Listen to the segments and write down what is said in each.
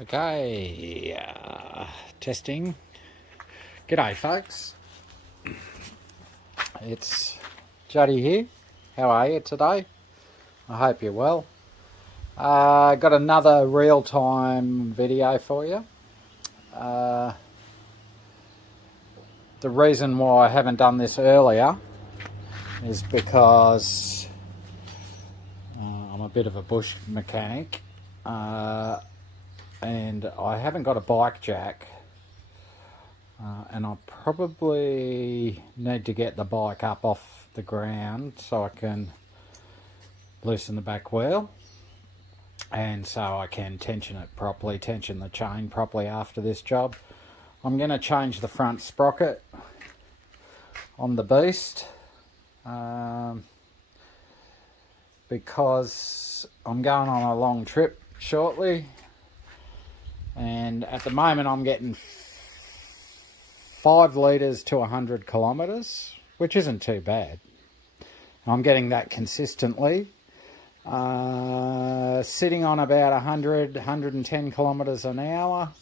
Okay, testing. G'day folks, it's Juddy here. How are you today? I hope you're well. Got another real-time video for you. The reason why I haven't done this earlier is because I'm a bit of a bush mechanic and I haven't got a bike jack, and I probably need to get the bike up off the ground so I can loosen the back wheel and so I can tension it properly, tension the chain properly after this job. I'm going to change the front sprocket on the beast because I'm going on a long trip shortly, and at the moment I'm getting 5 litres to 100 kilometres, which isn't too bad. I'm getting that consistently, sitting on about 100, 110 kilometres an hour.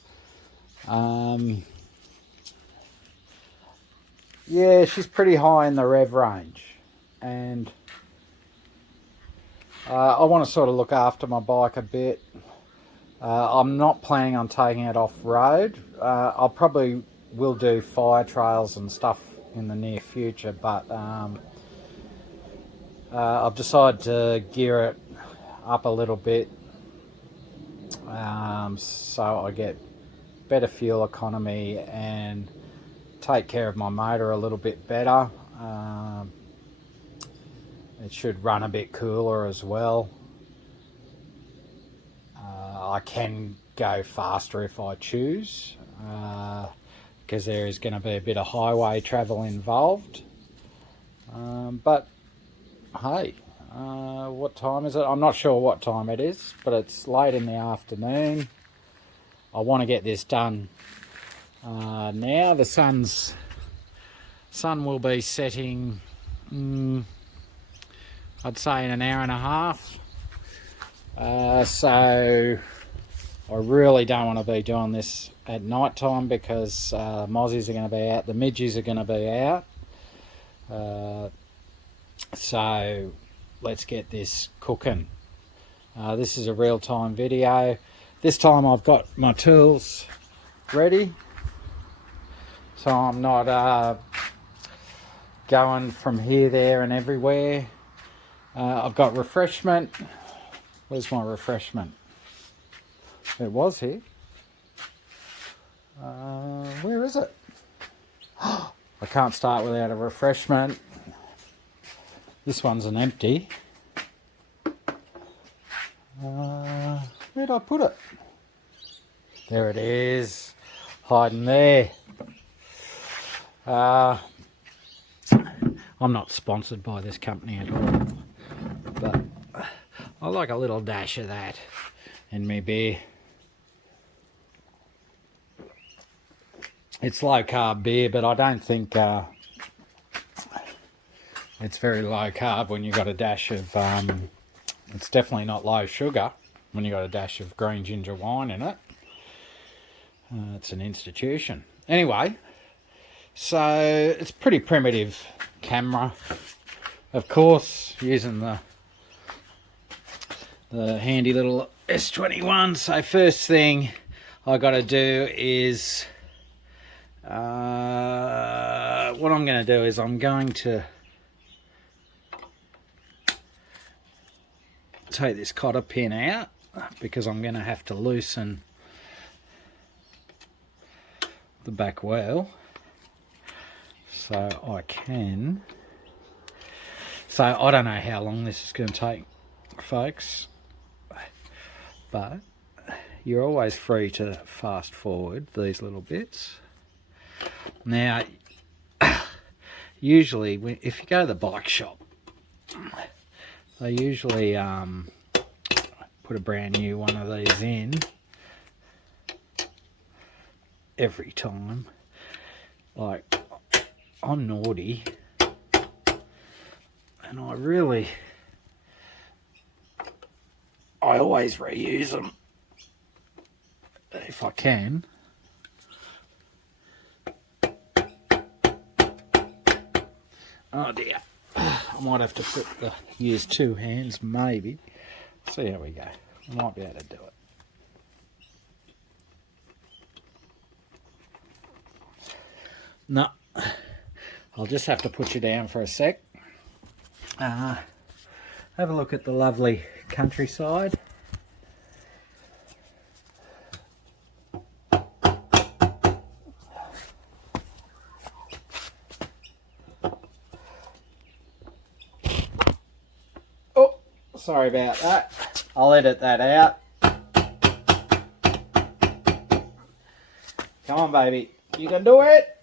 Yeah, she's pretty high in the rev range, and I want to sort of look after my bike a bit. I'm not planning on taking it off road. I'll probably will do fire trails and stuff in the near future, but I've decided to gear it up a little bit so I get better fuel economy and take care of my motor a little bit better. It should run a bit cooler as well. I can go faster if I choose, because there is going to be a bit of highway travel involved. But hey, what time is it? I'm not sure what time it is, but it's late in the afternoon. I want to get this done now. The sun will be setting, I'd say in an hour and a half. So I really don't want to be doing this at night time because mozzies are going to be out, the midges are going to be out. So let's get this cooking. This is a real-time video. This time I've got my tools ready, so I'm not going from here, there and everywhere. I've got refreshment. Where's my refreshment? It was here. Where is it? I can't start without a refreshment. This one's an empty. Where'd I put it? There it is, hiding there. I'm not sponsored by this company at all, but I like a little dash of that in me beer. It's low carb beer, but I don't think it's very low carb when you've got a dash of, it's definitely not low sugar when you've got a dash of green ginger wine in it. It's an institution. Anyway, so it's pretty primitive camera. Of course, using the handy little S21. So first thing I got to do is, what I'm going to do is I'm going to take this cotter pin out because I'm going to have to loosen the back wheel so I can. So I don't know how long this is going to take, folks, but you're always free to fast forward these little bits. Now, usually if you go to the bike shop, they usually put a brand new one of these in every time. Like, I'm naughty and I always reuse them. if I can. Oh dear. I might have to use two hands, maybe. See how we go. I might be able to do it. No, I'll just have to put you down for a sec. Have a look at the lovely countryside. Oh, sorry about that. I'll edit that out. Come on, baby. You can do it.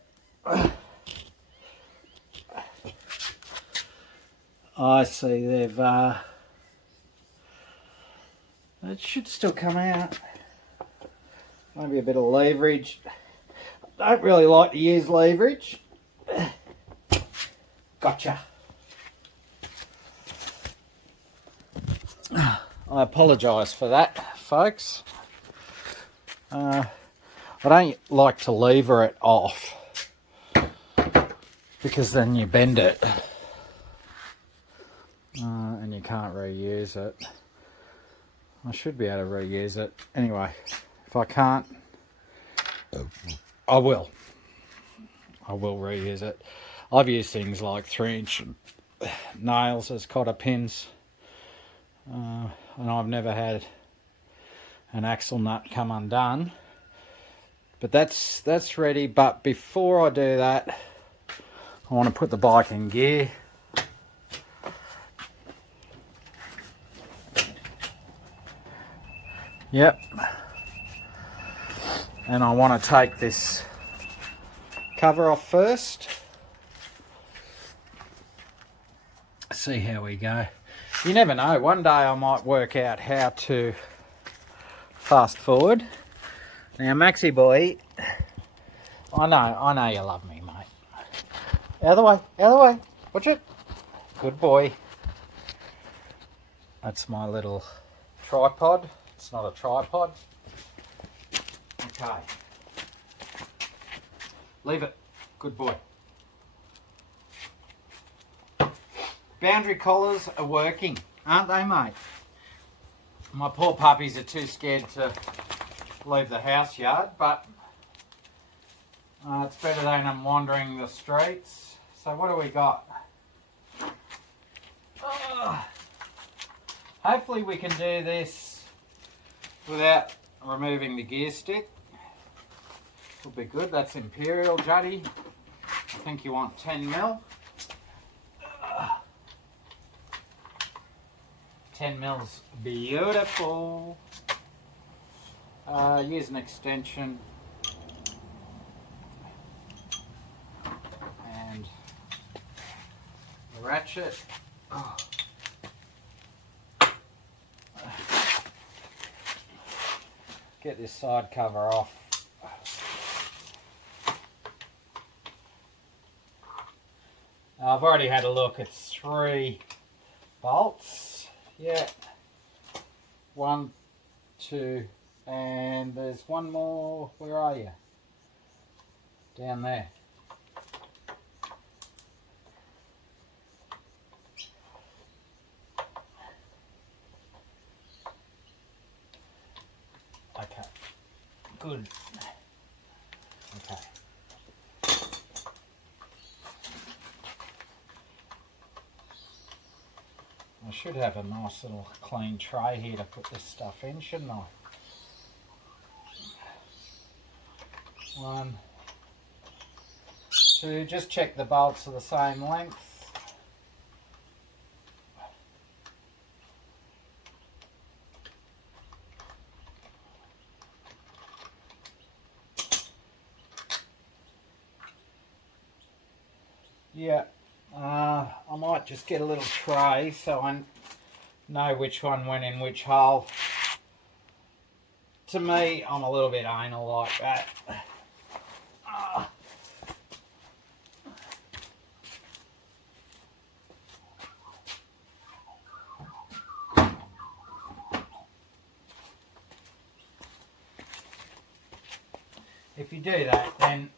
I see they've it should still come out. Maybe a bit of leverage. I don't really like to use leverage. Gotcha. I apologise for that, folks. I don't like to lever it off because then you bend it and you can't reuse it. I should be able to reuse it. Anyway, if I can't, I will. I will reuse it. I've used things like 3-inch nails as cotter pins, and I've never had an axle nut come undone. But that's ready. But before I do that, I want to put the bike in gear. Yep. And I want to take this cover off first. See how we go. You never know. One day I might work out how to fast forward. Now, Maxi boy, I know you love me, mate. Out of the way, out of the way. Watch it. Good boy. That's my little tripod. It's not a tripod. Okay. Leave it. Good boy. Boundary collars are working, aren't they, mate? My poor puppies are too scared to leave the house yard, but it's better than them wandering the streets. So what do we got? Hopefully we can do this without removing the gear stick. Will be good. That's Imperial, Juddy. I think you want 10 mil. 10 mil's beautiful. Use an extension and a ratchet. Get this side cover off. I've already had a look. It's 3 bolts. Yeah. 1, 2, and there's one more. Where are you? Down there. Okay. Good. Okay. I should have a nice little clean tray here to put this stuff in, shouldn't I? 1, 2, just check the bolts are the same length. Yeah, I might just get a little tray so I know which one went in which hole. To me, I'm a little bit anal like that. if you do that, then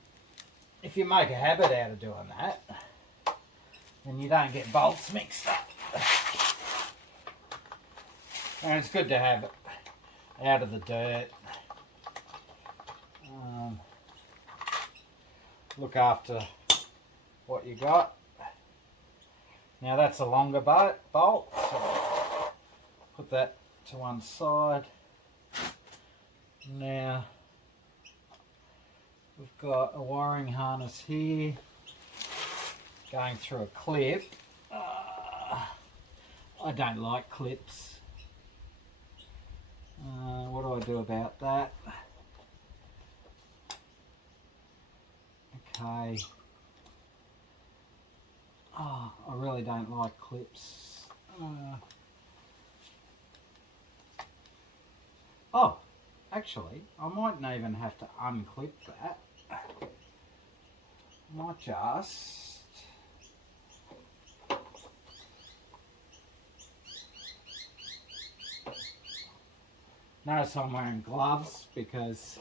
if you make a habit out of doing that, then you don't get bolts mixed up. And it's good to have it out of the dirt. Look after what you got. Now that's a longer bolt, so put that to one side. Now we've got a wiring harness here going through a clip. I don't like clips. What do I do about that? Okay. Oh, I really don't like clips. Oh, actually, I mightn't even have to unclip that. I might just... Notice I'm wearing gloves because,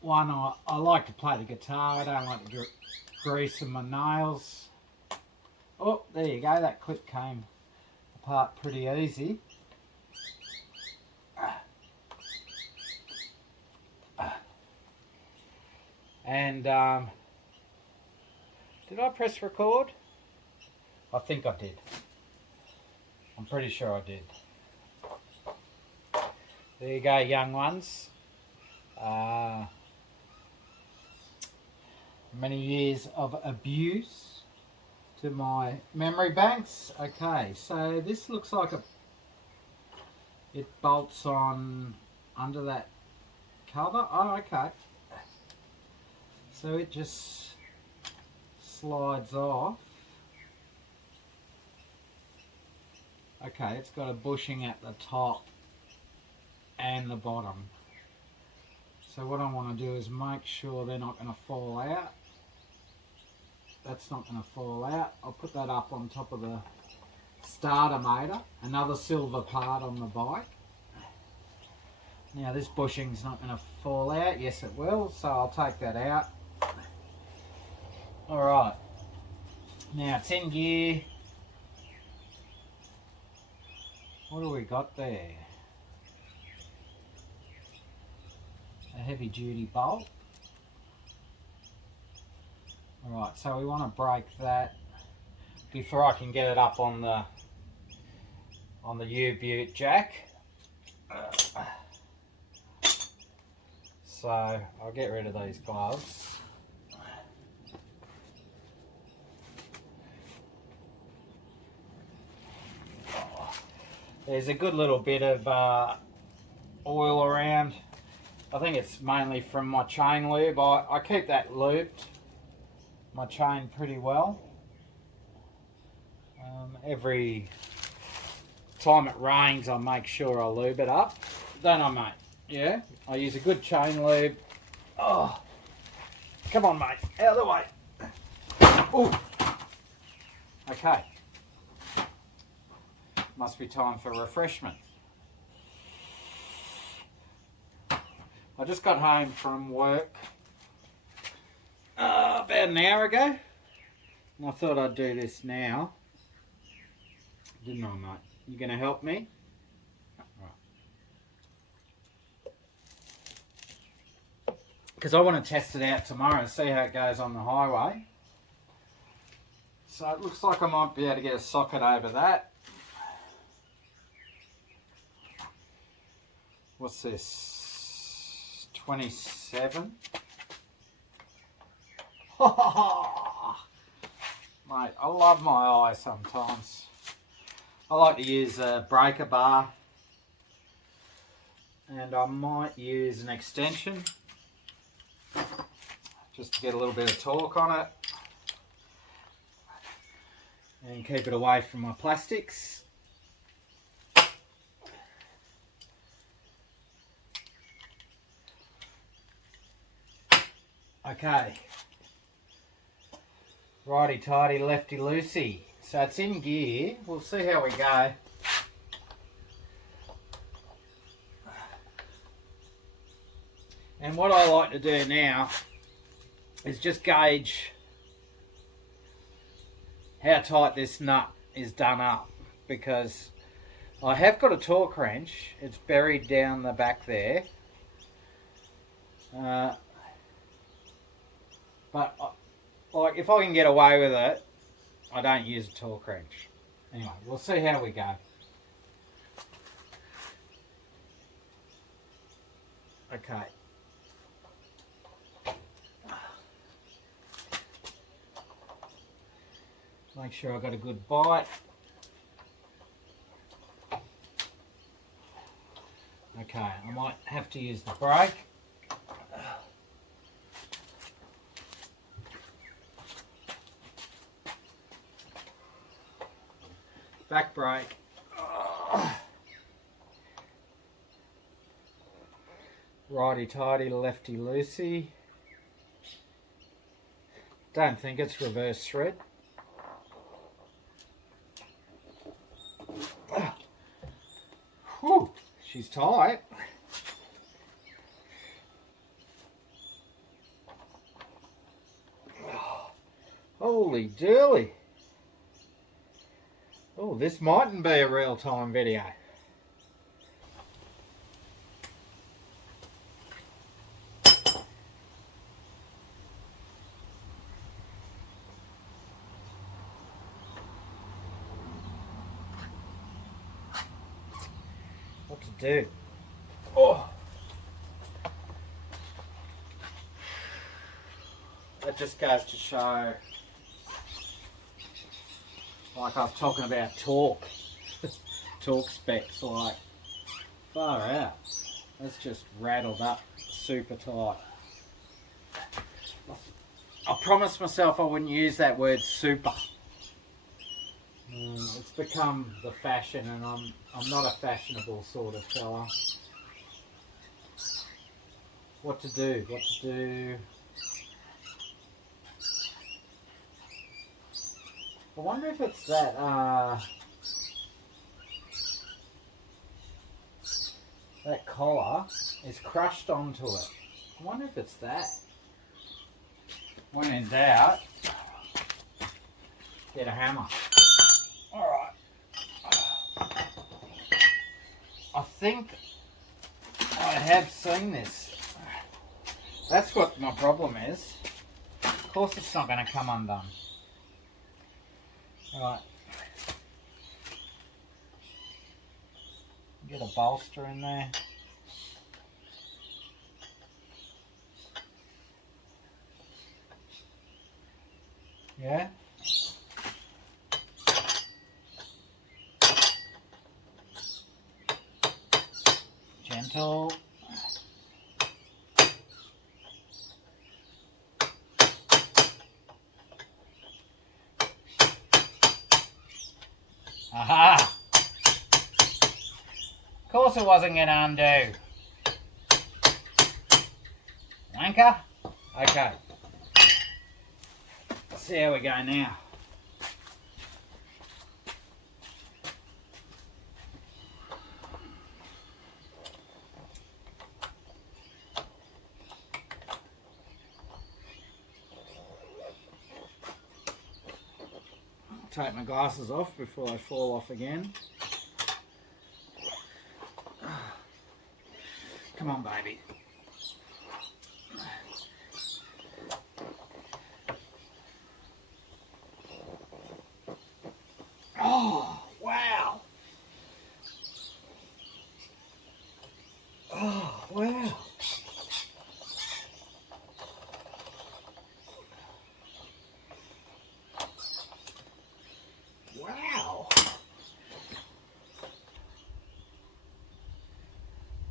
one, I like to play the guitar. I don't like to grease my nails. Oh, there you go. That clip came apart pretty easy. And did I press record? I think I did. I'm pretty sure I did. There you go, young ones. Many years of abuse to my memory banks. Okay, so this looks like it bolts on under that cover. Oh, okay. So it just slides off. Okay, it's got a bushing at the top and the bottom. So what I want to do is make sure they're not going to fall out. That's not going to fall out. I'll put that up on top of the starter motor. Another silver part on the bike. Now this bushing's not going to fall out. Yes it will, so I'll take that out. Alright. Now it's in gear. What do we got there? A heavy duty bolt. Alright, so we want to break that before I can get it up on the U-Butte jack. So I'll get rid of these gloves. There's a good little bit of oil around. I think it's mainly from my chain lube. I keep that lubed, my chain, pretty well. Every time it rains, I make sure I lube it up. Don't I, mate? Yeah? I use a good chain lube. Oh, come on, mate. Out of the way. Ooh. Okay. Must be time for refreshment. I just got home from work about an hour ago, and I thought I'd do this now. Didn't I, mate? You going to help me? Because I want to test it out tomorrow and see how it goes on the highway. So it looks like I might be able to get a socket over that. What's this? 27? Mate, I love my eye sometimes. I like to use a breaker bar, and I might use an extension just to get a little bit of torque on it and keep it away from my plastics. Okay, righty tighty, lefty loosey. So it's in gear. We'll see how we go. And what I like to do now is just gauge how tight this nut is done up, because I have got a torque wrench. It's buried down the back there. But like, if I can get away with it, I don't use a torque wrench. Anyway, we'll see how we go. Okay. Make sure I've got a good bite. Okay, I might have to use the brake. Back brake. Righty tighty, lefty loosey. Don't think it's reverse thread. Whew, she's tight. Holy dooly. Oh, this mightn't be a real-time video. What to do? Oh! That just goes to show, like I was talking about torque, torque specs, like far out. That's just rattled up super tight. I promised myself I wouldn't use that word super. It's become the fashion, and I'm not a fashionable sort of fella. What to do? What to do? I wonder if it's that that collar is crushed onto it. I wonder if it's that. When in doubt, get a hammer. Alright. I think I have seen this. That's what my problem is. Of course it's not going to come undone. Alright. Get a bolster in there. Yeah. Gentle. Aha! Of course it wasn't going to undo. Wanker? Okay. Let's see how we go now. Take my glasses off before I fall off again. Come on, baby. Oh, wow. Oh, wow. Wow.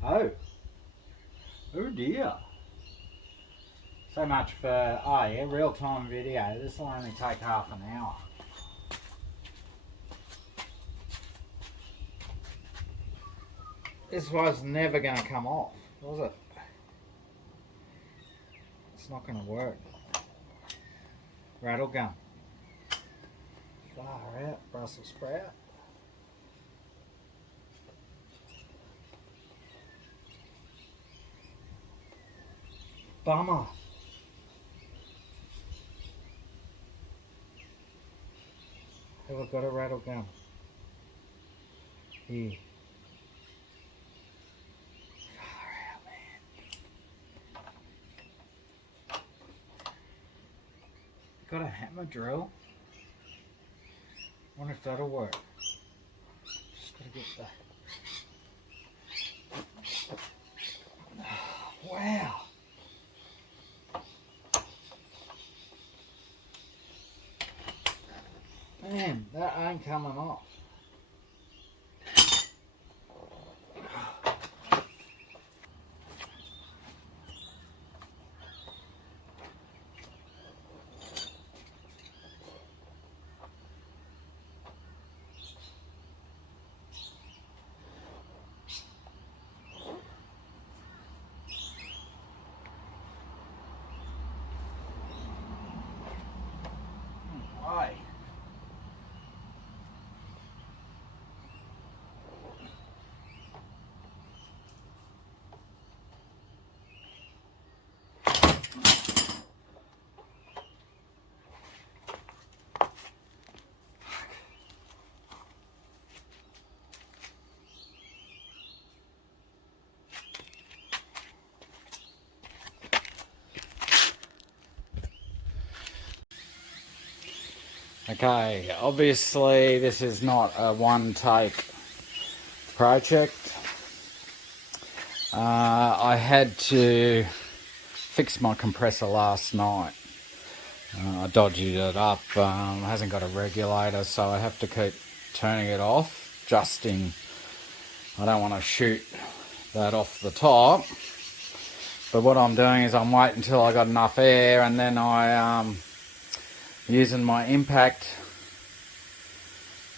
Oh. Oh dear. So much for, oh yeah, real-time video. This will only take half an hour. This was never going to come off, was it? It's not going to work. Rattle gun. Far out, Brussels sprout. Bummer. Have I got a rattle gun? Here. Far out, man. Got a hammer drill. Wonder if that'll work. Just gotta get the. Wow. Man, that ain't coming off. Why? Okay, obviously this is not a one-take project. I had to fix my compressor last night. I dodged it up, hasn't got a regulator, so I have to keep turning it off, I don't want to shoot that off the top. But what I'm doing is I'm waiting until I got enough air, and then I using my impact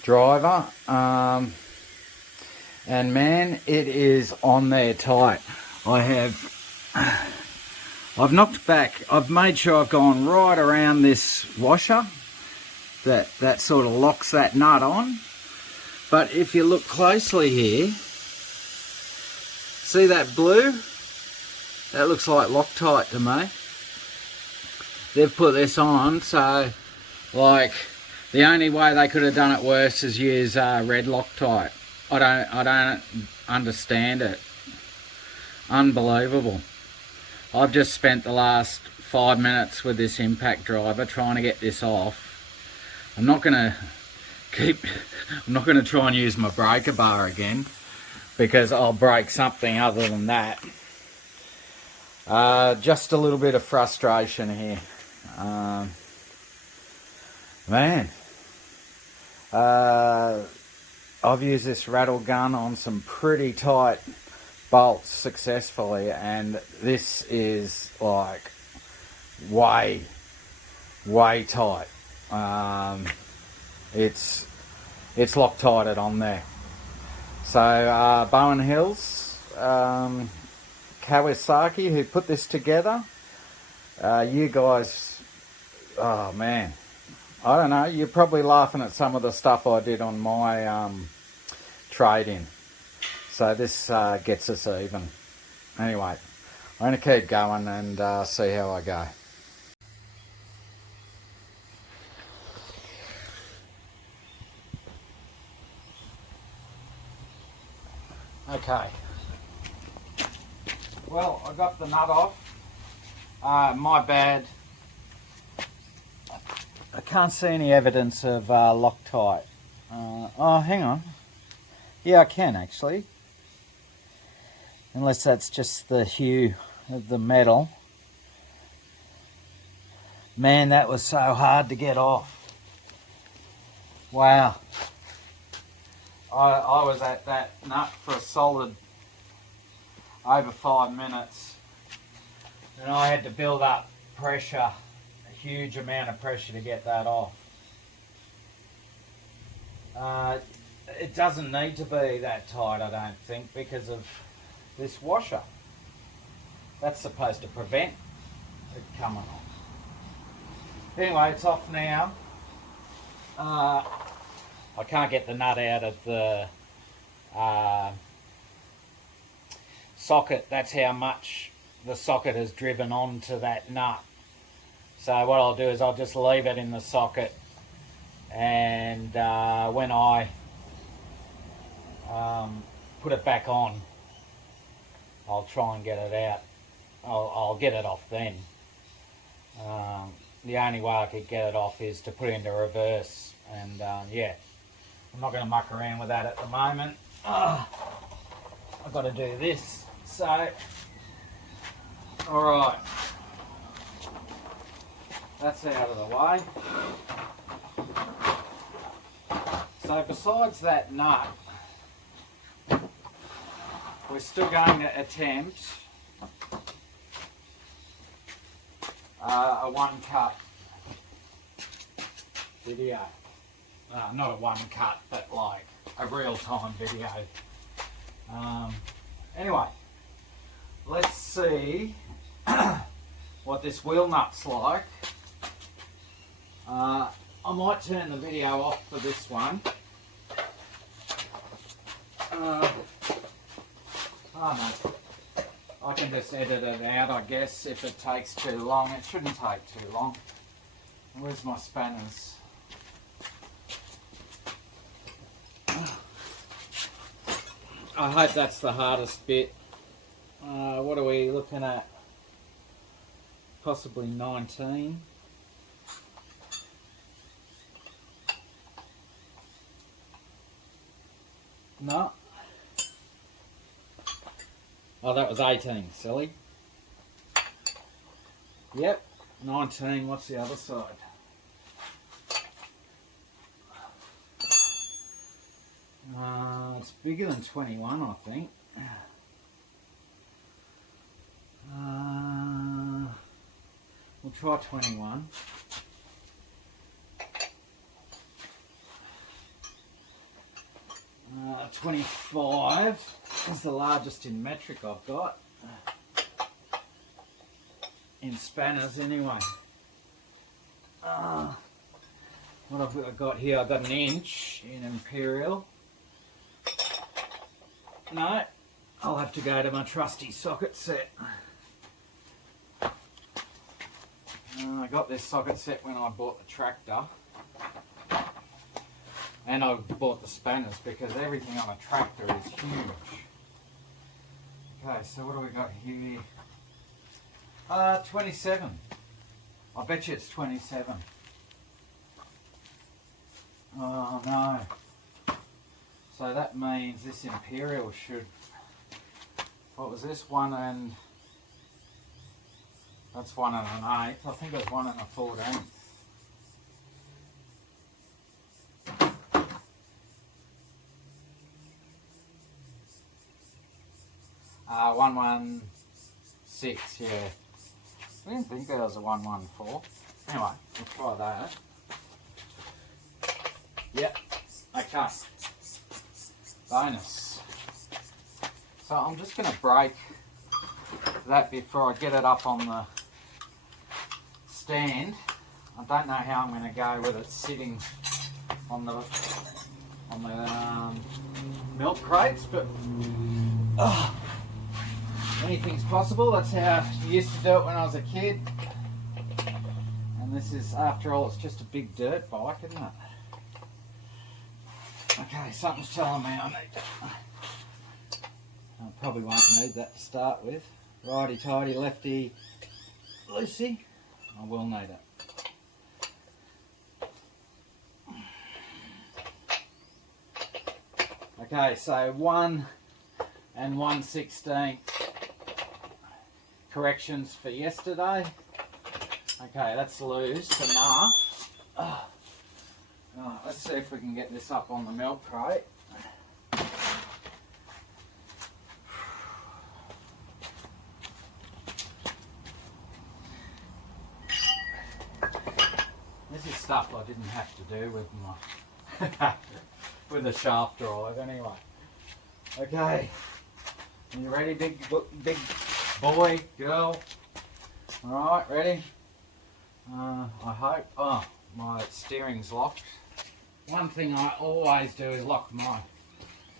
driver, and man, it is on there tight. I've knocked back, I've made sure I've gone right around this washer that sort of locks that nut on. But if you look closely here, see that blue? That looks like Loctite to me. They've put this on, so like the only way they could have done it worse is use red Loctite. I don't understand it. Unbelievable. I've just spent the last 5 minutes with this impact driver trying to get this off. I'm not gonna try and use my breaker bar again, because I'll break something other than that. Just a little bit of frustration here. Man, I've used this rattle gun on some pretty tight bolts successfully, and this is like way tight. It's Loctited on there. So Bowen Hills, Kawasaki, who put this together, you guys, oh man, I don't know, you're probably laughing at some of the stuff I did on my trade-in. So this gets us even. Anyway, I'm going to keep going and see how I go. Okay. Well, I got the nut off. My bad. I can't see any evidence of Loctite. Oh, hang on. Yeah, I can actually. Unless that's just the hue of the metal. Man, that was so hard to get off. Wow. I was at that nut for a solid over 5 minutes. And I had to build up pressure, a huge amount of pressure to get that off. It doesn't need to be that tight, I don't think, because of this washer. That's supposed to prevent it coming off. Anyway, it's off now. I can't get the nut out of the socket. That's how much the socket has driven onto that nut. So what I'll do is I'll just leave it in the socket, and when I put it back on, I'll try and get it out. I'll get it off then. The only way I could get it off is to put it into reverse, and yeah, I'm not going to muck around with that at the moment. I've got to do this. So, alright, that's out of the way. So besides that nut, we're still going to attempt a one cut video. Not a one cut, but like a real time video. Anyway, let's see what this wheel nut's like. I might turn the video off for this one. Oh no, I can just edit it out, I guess, if it takes too long. It shouldn't take too long. Where's my spanners? I hope that's the hardest bit. What are we looking at? Possibly 19. No. Oh, that was 18, silly. Yep, 19. What's the other side? It's bigger than 21, I think. We'll try 21. Uh, 25 is the largest in metric I've got. In spanners, anyway. What have I got here? I've got an inch in imperial. No, I'll have to go to my trusty socket set. I got this socket set when I bought the tractor. And I bought the spanners because everything on a tractor is huge. Okay, so what do we got here? 27. I bet you it's 27. Oh no. So that means this imperial should, what was this, that's 1 and an 8th. I think it was 1 and a 14th. Uh, 116, yeah. I didn't think there was a 114. Anyway, we'll try that. Yep, okay. Bonus. So I'm just going to break that before I get it up on the stand. I don't know how I'm going to go with it sitting on the milk crates, but anything's possible. That's how I used to do it when I was a kid. And this is, after all, it's just a big dirt bike, isn't it? Okay, something's telling me I need that. I probably won't need that to start with. Righty tighty, lefty loosey. I will need it. Okay, so 1 and 1/16 corrections for yesterday. Okay, that's loose enough. Right, let's see if we can get this up on the milk crate. This is stuff I didn't have to do with my with the shaft drive anyway. Okay, are you ready, big boy, girl? Alright, ready? I hope. Oh, my steering's locked. One thing I always do is lock my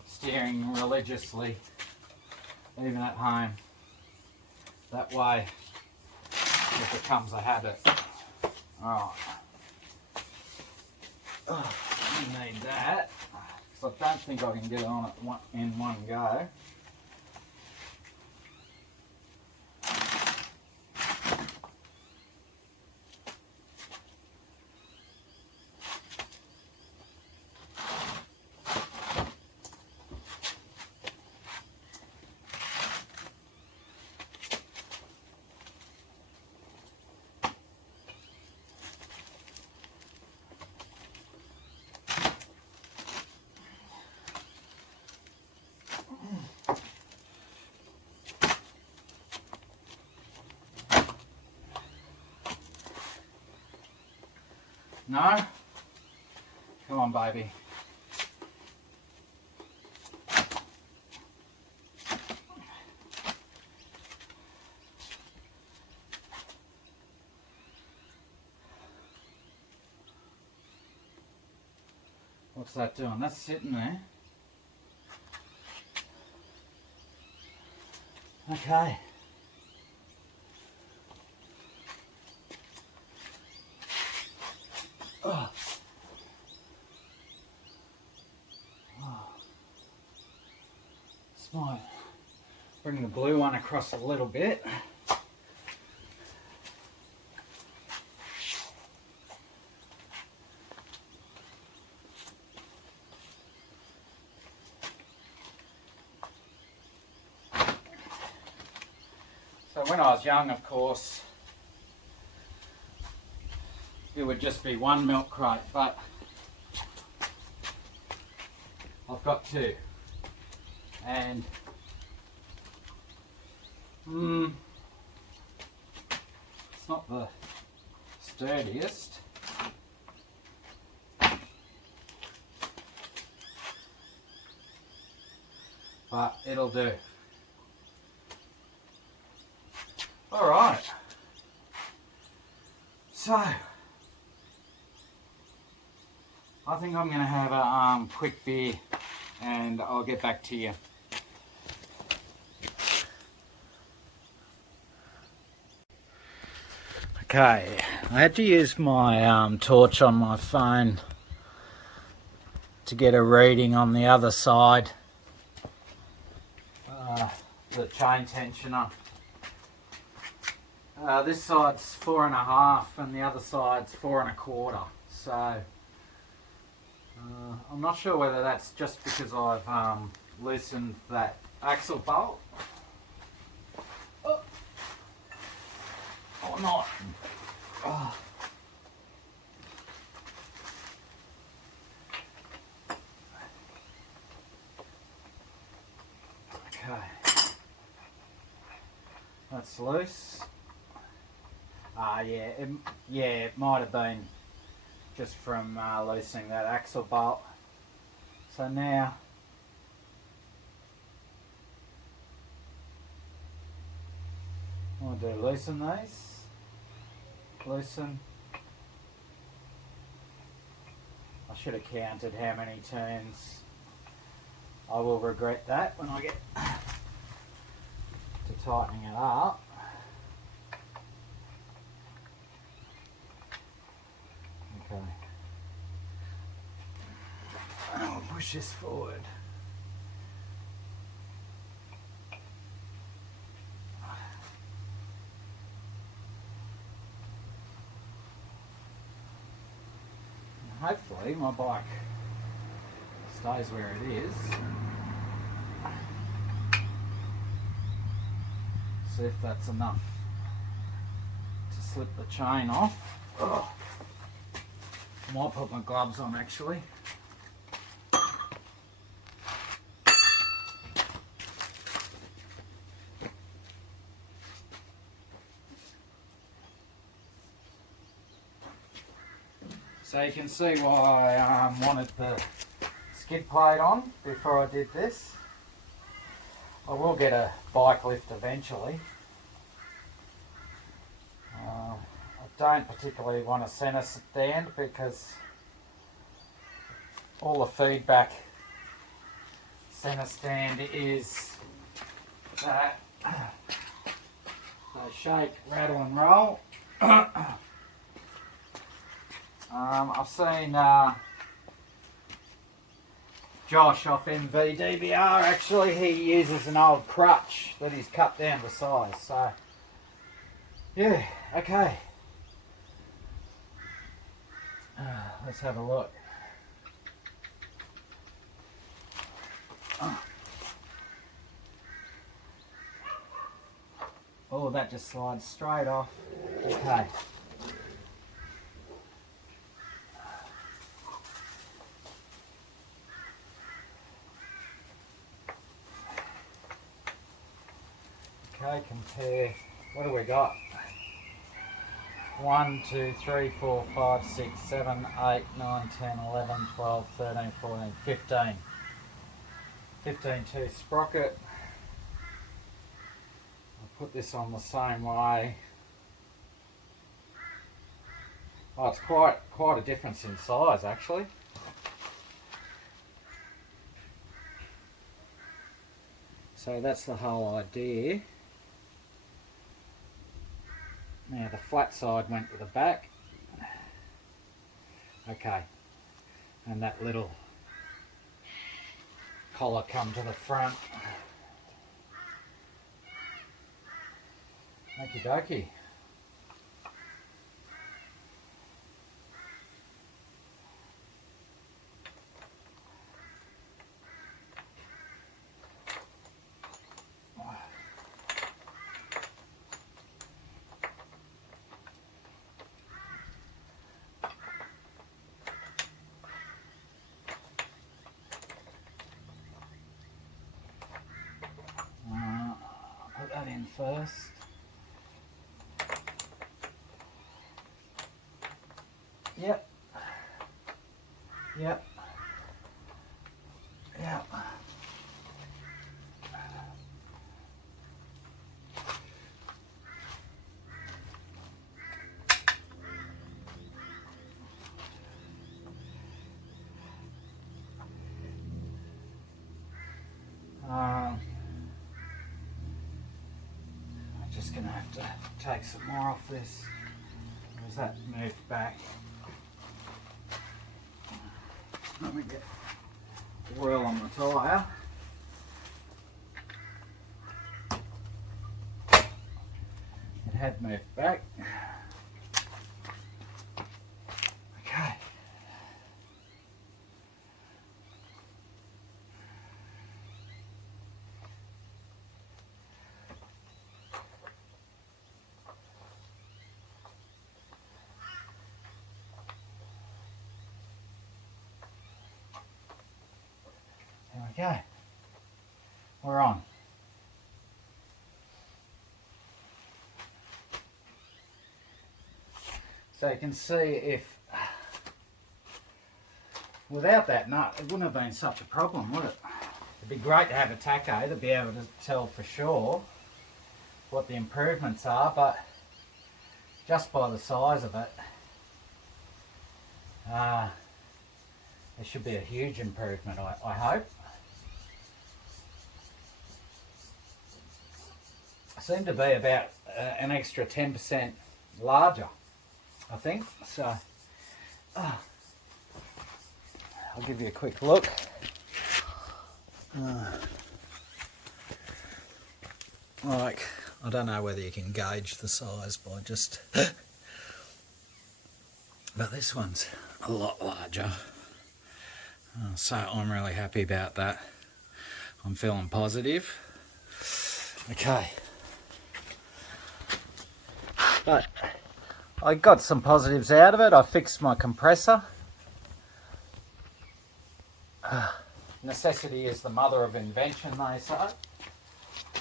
steering religiously, even at home. That way it becomes a habit. Alright. Oh, I need that, because I don't think I can get it on in one go. No? Come on, baby. What's that doing? That's sitting there. Okay. Oh. This might bring the blue one across a little bit. So when I was young, of course, it would just be one milk crate, but I've got two. And it's not the sturdiest, but it'll do. All right. So I think I'm going to have a quick beer, and I'll get back to you. Okay, I had to use my torch on my phone to get a reading on the other side, the chain tensioner. This side's 4.5 and the other side's 4 1/4. So I'm not sure whether that's just because I've loosened that axle bolt or not. Oh. Okay, that's loose. It might have been just from loosening that axle bolt. So now I'll do loosen these, loosen. I should have counted how many turns. I will regret that when I get to tightening it up. Okay. I'll push this forward. Hopefully my bike stays where it is. See if that's enough to slip the chain off. Oh. I might put my gloves on actually. So you can see why I wanted the skid plate on before I did this. I will get a bike lift eventually. I don't particularly want a centre stand because all the feedback centre stand is that So shake, rattle and roll. I've seen Josh off MVDBR, actually, he uses an old crutch that he's cut down to size. So, yeah, okay. Let's have a look. Oh, that just slides straight off. Okay. Okay, compare. What do we got? 1, 2, 3, 4, 5, 6, 7, 8, 9, 10, 11, 12, 13, 14, 15. 15 tooth sprocket. I'll put this on the same way. Oh, it's quite a difference in size, actually. So that's the whole idea. Now the flat side went to the back. Okay. And that little collar come to the front. Okie dokie. Put that in first. Yep. Yep. Yep. I'm just going to have to take some more off this. There's that moved back. Let me get oil on the tyre. It had moved back. Okay. There we go. We're on. So you can see if without that nut it wouldn't have been such a problem, would it? It'd be great to have a tacho to be able to tell for sure what the improvements are, but just by the size of it, there should be a huge improvement, I hope. Seem to be about an extra 10% larger, I think. So I'll give you a quick look. Like, I don't know whether you can gauge the size by just but this one's a lot larger. So I'm really happy about that. I'm feeling positive. Okay. But I got some positives out of it. I fixed my compressor. Necessity is the mother of invention, they say.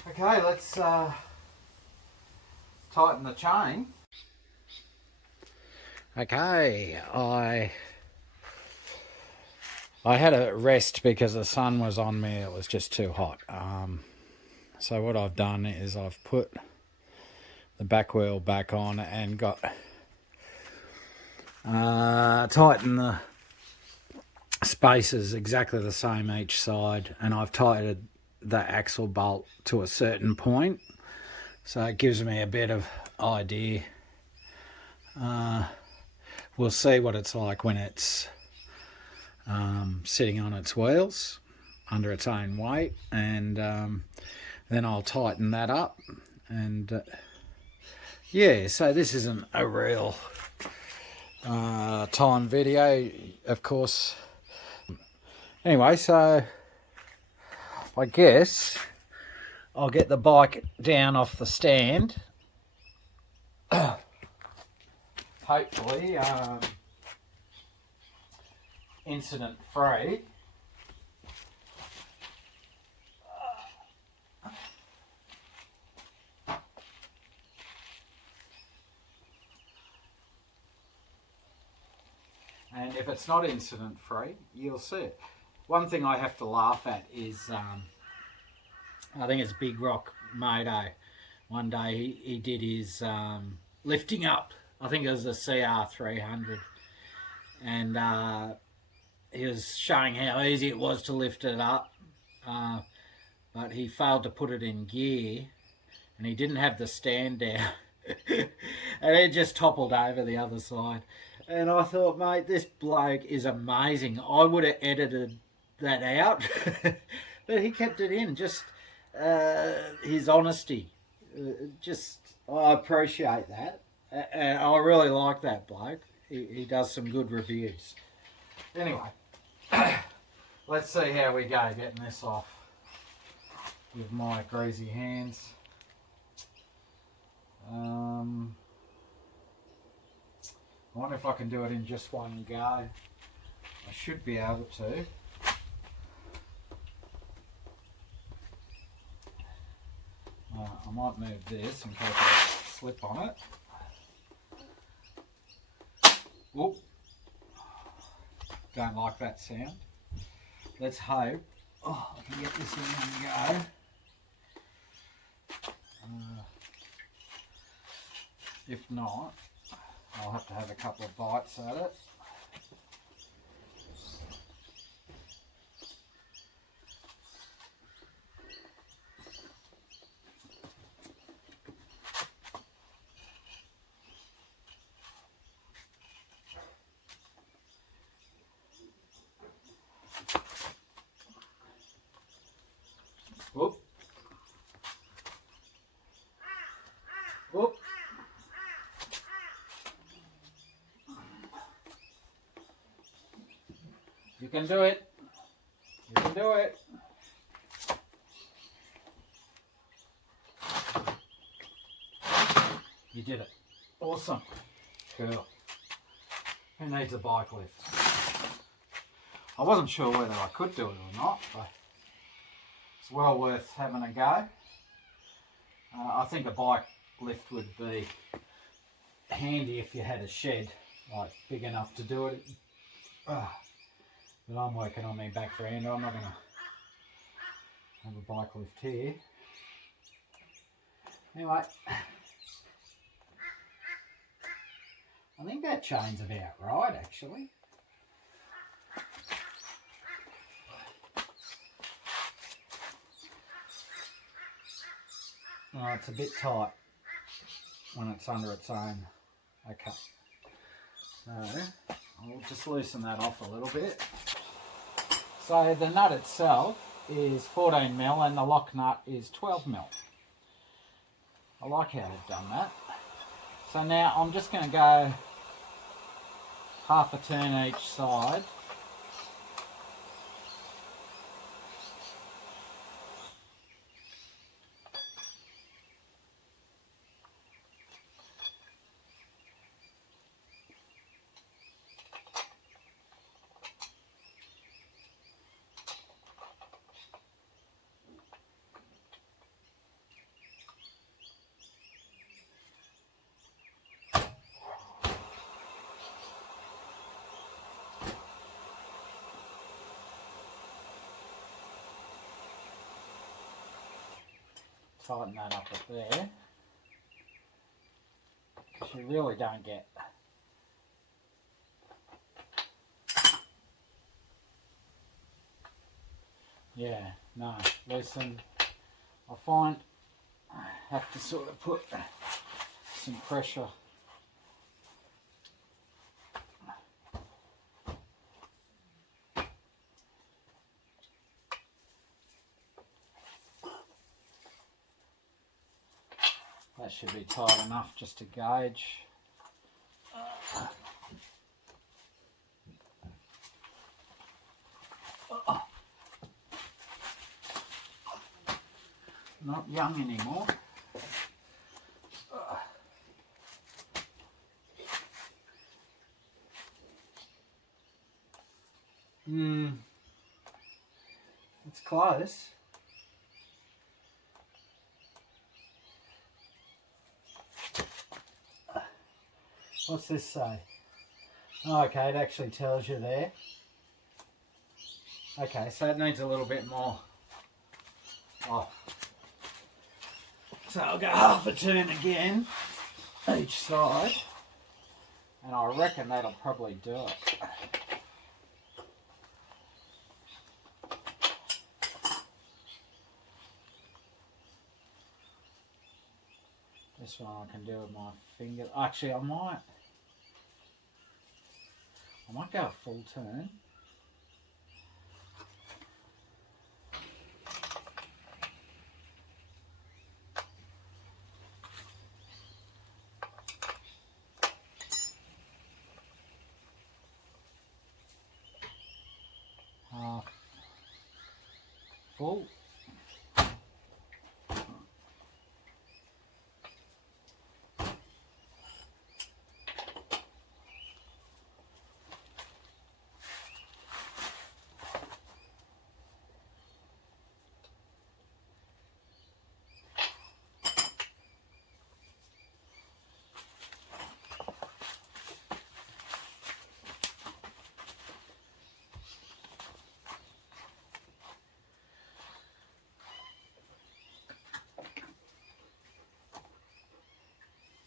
Okay, let's tighten the chain. Okay, I had a rest because the sun was on me. It was just too hot. So what I've done is I've put the back wheel back on and got tightened the spacers exactly the same each side, and I've tightened the axle bolt to a certain point So it gives me a bit of idea. We'll see what it's like when it's sitting on its wheels under its own weight, and then I'll tighten that up. And yeah, so this isn't a real time video, of course. Anyway, so I guess I'll get the bike down off the stand. Hopefully incident free. And if it's not incident free, you'll see it. One thing I have to laugh at is, I think it's Big Rock Moto. One day he did his lifting up. I think it was a CR300. And he was showing how easy it was to lift it up. But he failed to put it in gear. And he didn't have the stand down. And it just toppled over the other side. And I thought, mate, this bloke is amazing. I would have edited that out. But he kept it in. Just his honesty. I appreciate that. And I really like that bloke. He does some good reviews. Anyway, let's see how we go getting this off with my greasy hands. I wonder if I can do it in just one go. I should be able to. I might move this in case I slip on it. Whoop. Don't like that sound. Let's hope I can get this in one go. If not, I'll have to have a couple of bites at it. Whoop. Whoop. You can do it. You can do it. You did it. Awesome. Cool. Who needs a bike lift? I wasn't sure whether I could do it or not, but it's well worth having a go. I think a bike lift would be handy if you had a shed like big enough to do it. But I'm working on my back veranda. I'm not going to have a bike lift here. Anyway, I think that chain's about right, actually. Oh, it's a bit tight when it's under its own. Okay. So, I'll just loosen that off a little bit. So the nut itself is 14mm and the lock nut is 12mm. I like how they've done that. So now I'm just going to go half a turn each side. Tighten that up there, because you really don't get loosen. I find have to sort of put some pressure. That should be tight enough just to gauge. Not young anymore. It's close. What's this say? Oh, okay, it actually tells you there. Okay, so it needs a little bit more off. So I'll go half a turn again, each side, and I reckon that'll probably do it. This one I can do with my finger. Actually, I might go a full turn. Full.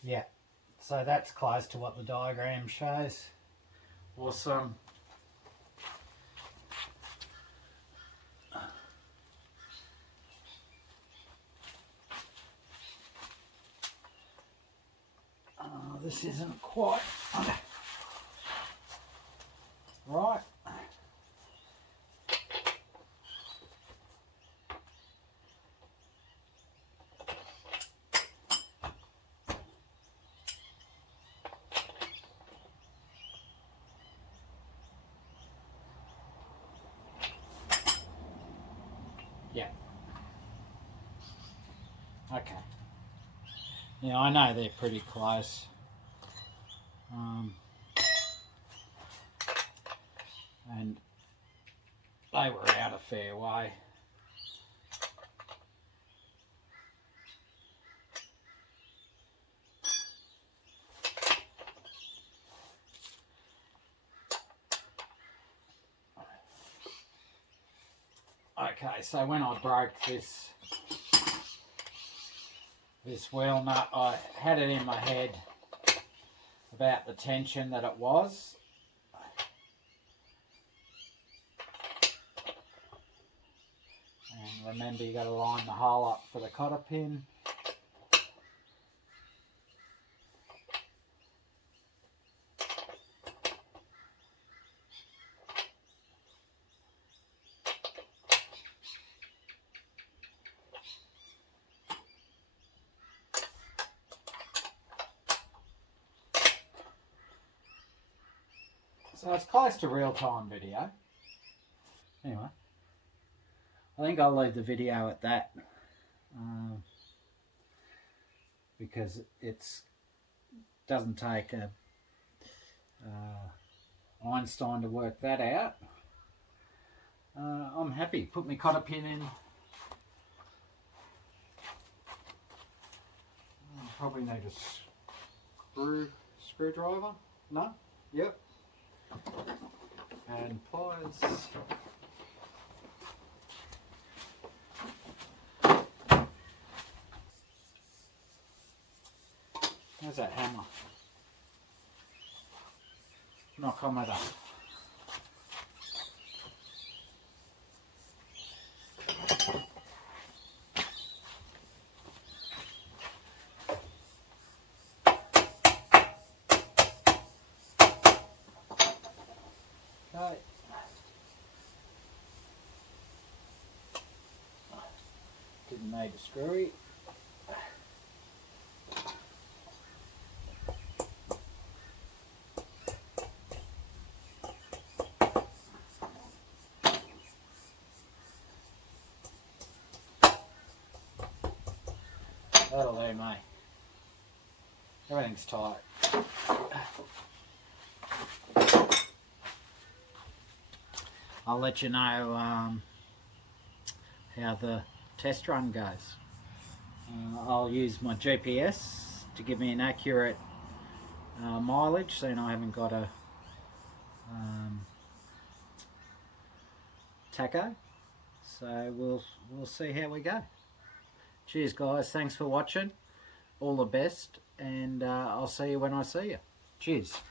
Yeah, so that's close to what the diagram shows. Awesome. This isn't quite right. Yeah. Okay. Yeah, I know they're pretty close. And they were out a fair way. Okay, so when I broke this wheel nut, I had it in my head about the tension that it was. And remember, you got to line the hole up for the cotter pin. So it's close to real-time video. Anyway, I think I'll leave the video at that because it doesn't take a Einstein to work that out. I'm happy. Put my cotter pin in. Probably need a screwdriver. No? Yep. And pliers. Where's that hammer? Knock-o-meter. need a screwy. That'll do, mate. Everything's tight. I'll let you know how the test run goes. I'll use my GPS to give me an accurate mileage, so I haven't got a tacho. So we'll see how we go. Cheers, guys. Thanks for watching. All the best, and I'll see you when I see you. Cheers.